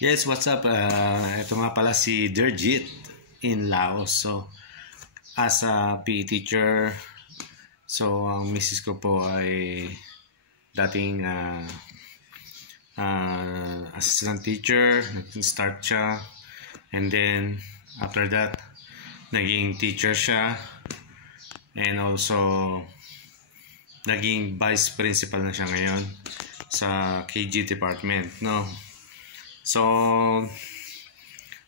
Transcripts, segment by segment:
Yes, what's up? Ito nga pala si Derjit in Laos. So, as a PE teacher, so ang misis ko po ay dating assistant teacher. Nag-start siya. And then, after that, naging teacher siya. And also, naging vice principal na siya ngayon sa KG department, no? So,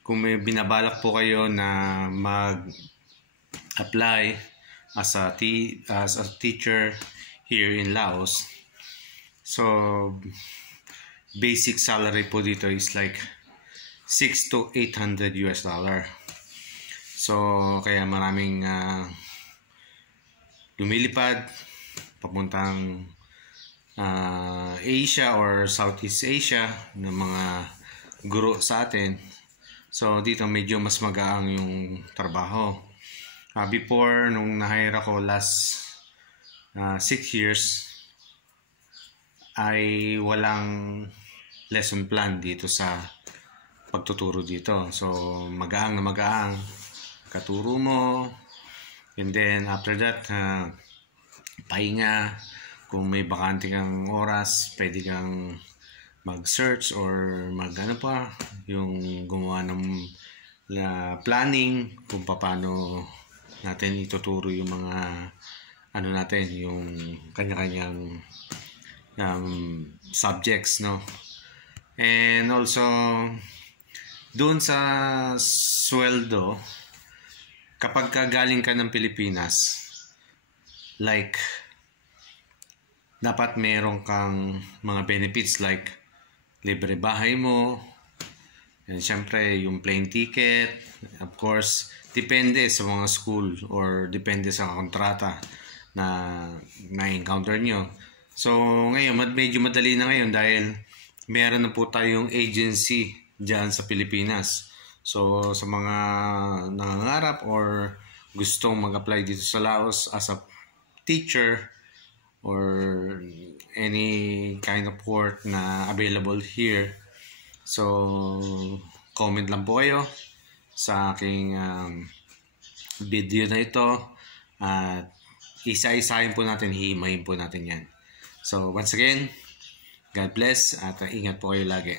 kung may binabalak po kayo na mag-apply as a teacher here in Laos, so basic salary po dito is like $600 to $800. So, kaya maraming lumilipad papuntang Asia or Southeast Asia ng mga guro sa atin. So dito medyo mas magaang yung trabaho. Before, nung na-hire ako last 6 years, ay walang lesson plan dito sa pagtuturo dito. So magaang na magaang katuro mo, and then after that pahinga. Kung may bakante kang oras, pwede kang mag-search or mag-ano pa, yung gumawa ng planning kung paano natin ituturo yung mga ano natin, yung kanya-kanyang subjects, no? And also, doon sa sweldo, kapag galing ka ng Pilipinas, like dapat meron kang mga benefits like libre bahay mo, and syempre yung plane ticket, of course, depende sa mga school or depende sa kontrata na na-encounter nyo. So ngayon, medyo madali na ngayon dahil meron na po tayong agency dyan sa Pilipinas. So sa mga nangangarap or gustong mag-apply dito sa Laos as a teacher or any kind of work na available here, so comment lang po kayo sa aking video na ito at isa-isahin po natin, hihimayin po natin yan. So once again, God bless at ingat po kayo lagi.